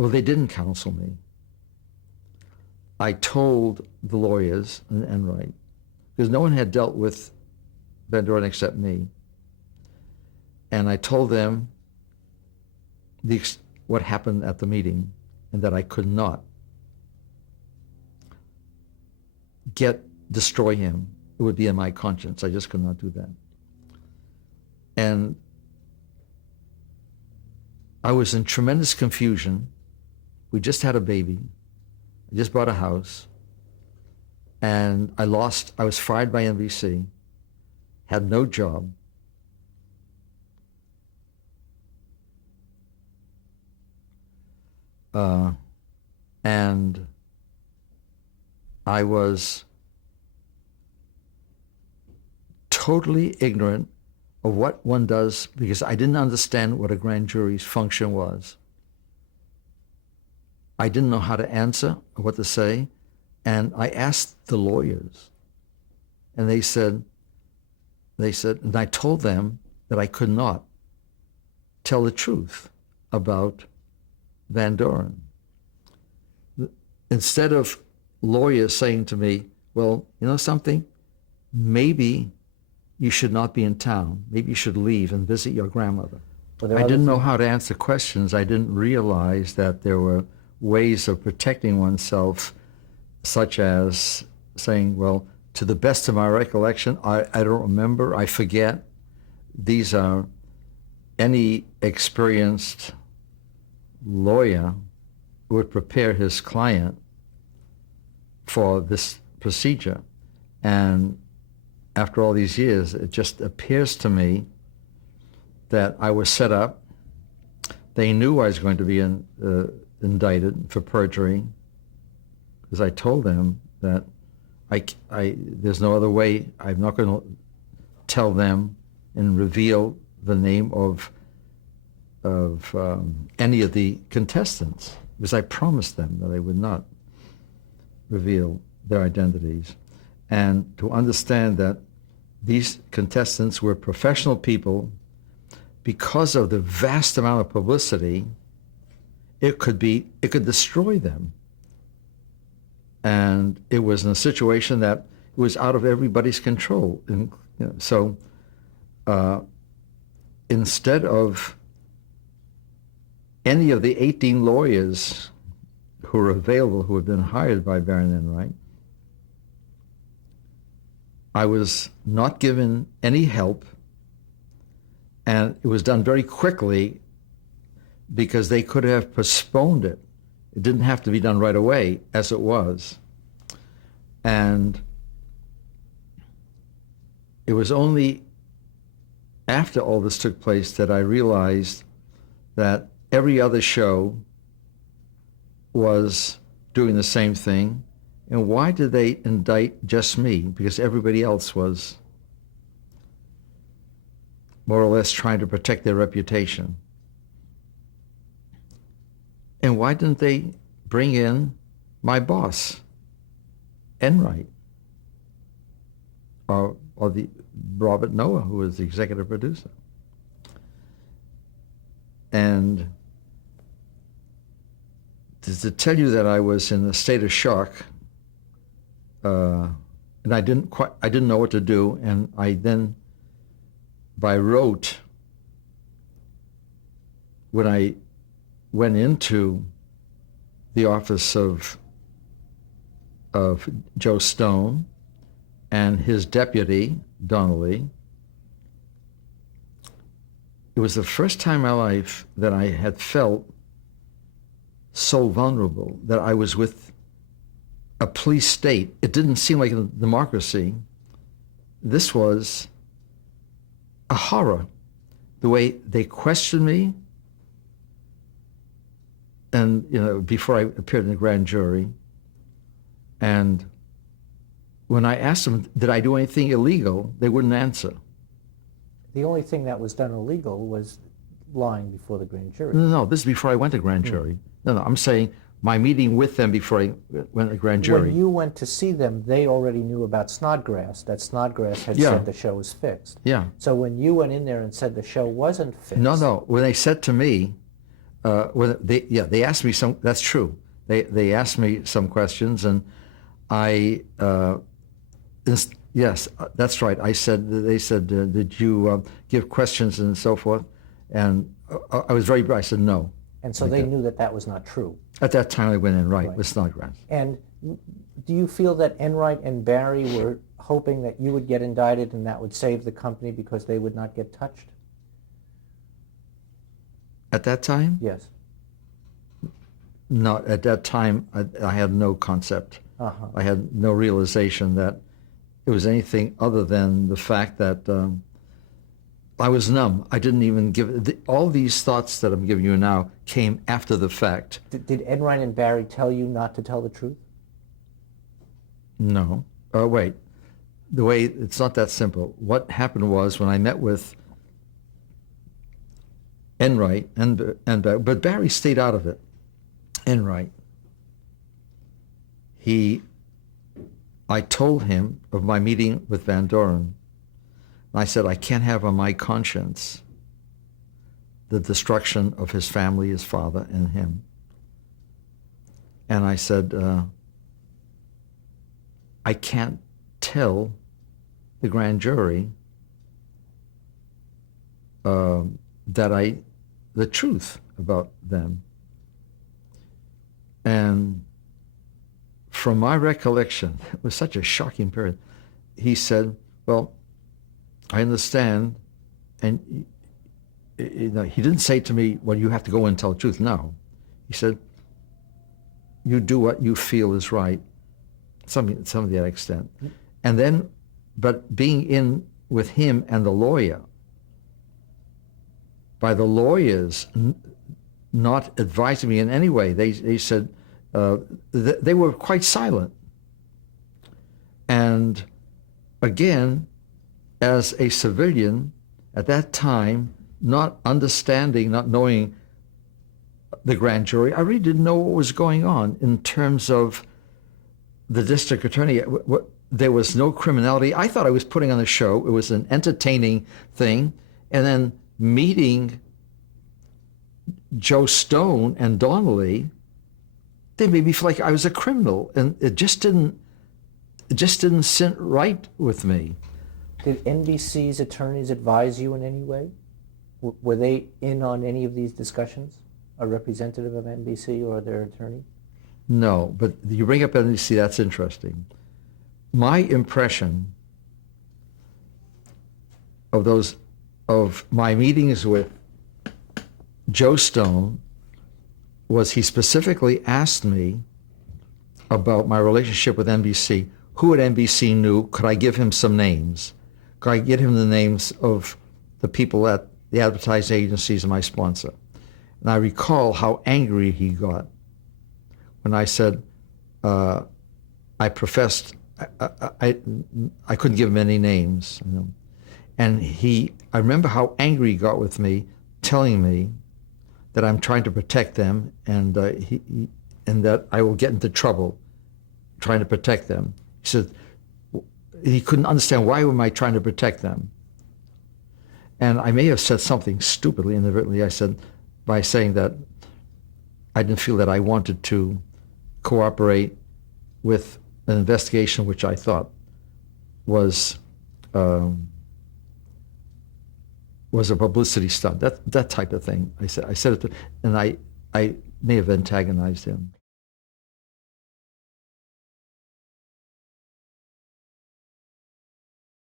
Well, they didn't counsel me. I told the lawyers in Enright, because no one had dealt with Van Doren except me, and I told them what happened at the meeting, and that I could not destroy him. It would be in my conscience. I just could not do that. And I was in tremendous confusion. We just had a baby. I just bought a house. And I was fired by NBC, had no job. And I was totally ignorant of what one does, because I didn't understand what a grand jury's function was. I didn't know how to answer or what to say, and I asked the lawyers, and they said, and I told them that I could not tell the truth about Van Doren. Instead of lawyers saying to me, well, you know something, maybe you should not be in town. Maybe you should leave and visit your grandmother. I didn't know how to answer questions. I didn't realize that there were ways of protecting oneself, such as saying, well, to the best of my recollection, I don't remember, I forget. These are any experienced lawyer would prepare his client for this procedure. And after all these years, it just appears to me that I was set up. They knew I was going to be indicted for perjury, because I told them that there's no other way. I'm not going to tell them and reveal the name of any of the contestants, because I promised them that I would not reveal their identities. And to understand that these contestants were professional people, because of the vast amount of publicity, it could destroy them. And it was in a situation that was out of everybody's control. And, so instead of any of the 18 lawyers who were available, who had been hired by Baron Enright, I was not given any help, and it was done very quickly because they could have postponed it. It didn't have to be done right away, as it was. And it was only after all this took place that I realized that every other show was doing the same thing. And why did they indict just me? Because everybody else was more or less trying to protect their reputation. And why didn't they bring in my boss, Enright, or the Robert Noah, who was the executive producer? And to tell you that I was in a state of shock, and I didn't know what to do, and I then, by rote, when I went into the office of Joe Stone and his deputy, Donnelly, it was the first time in my life that I had felt so vulnerable, that I was with a police state. It didn't seem like a democracy. This was a horror. The way they questioned me, and before I appeared in the grand jury, and when I asked them, did I do anything illegal, they wouldn't answer. The only thing that was done illegal was lying before the grand jury. No, this is before I went to grand jury. No, I'm saying my meeting with them before I went to grand jury. When you went to see them, they already knew about Snodgrass, that Snodgrass had said the show was fixed. Yeah. So when you went in there and said the show wasn't fixed... No. When they said to me, they asked me some. That's true. They asked me some questions, and I yes, that's right. They said, did you give questions and so forth? And I was very bright. I said no. And so they knew that that was not true. At that time, I went in right Right. with Snodgrass. And do you feel that Enright and Barry were hoping that you would get indicted and that would save the company because they would not get touched? At that time? Yes. No, at that time, I had no concept. Uh-huh. I had no realization that it was anything other than the fact that I was numb. I didn't even all these thoughts that I'm giving you now came after the fact. Did Enright and Barry tell you not to tell the truth? No. Wait. It's not that simple. What happened was when I met with Enright but Barry stayed out of it. Enright. I told him of my meeting with Van Doren. I said, I can't have on my conscience the destruction of his family, his father, and him. And I said, I can't tell the grand jury the truth about them. And from my recollection, it was such a shocking period, he said, well, I understand. And he didn't say to me, well, you have to go and tell the truth. No. He said, you do what you feel is right. Something to that extent. And then, but being in with him and the lawyer, by the lawyers not advising me in any way, they said, they were quite silent. And again, as a civilian at that time, not understanding, not knowing the grand jury, I really didn't know what was going on in terms of the district attorney. There was no criminality. I thought I was putting on a show. It was an entertaining thing. And then meeting Joe Stone and Donnelly, they made me feel like I was a criminal, and it just didn't sit right with me. Did NBC's attorneys advise you in any way? Were they in on any of these discussions? A representative of NBC or their attorney? No, but you bring up NBC, that's interesting. My impression of my meetings with Joe Stone was he specifically asked me about my relationship with NBC. Who at NBC knew? Could I give him some names? Could I get him the names of the people at the advertising agencies and my sponsor? And I recall how angry he got when I said I professed I couldn't give him any names. You know? And I remember how angry he got with me, telling me that I'm trying to protect them, and and that I will get into trouble trying to protect them. He said he couldn't understand, why am I trying to protect them? And I may have said something stupidly, inadvertently. I said, by saying that I didn't feel that I wanted to cooperate with an investigation which I thought was a publicity stunt, that type of thing. I said it, and I may have antagonized him.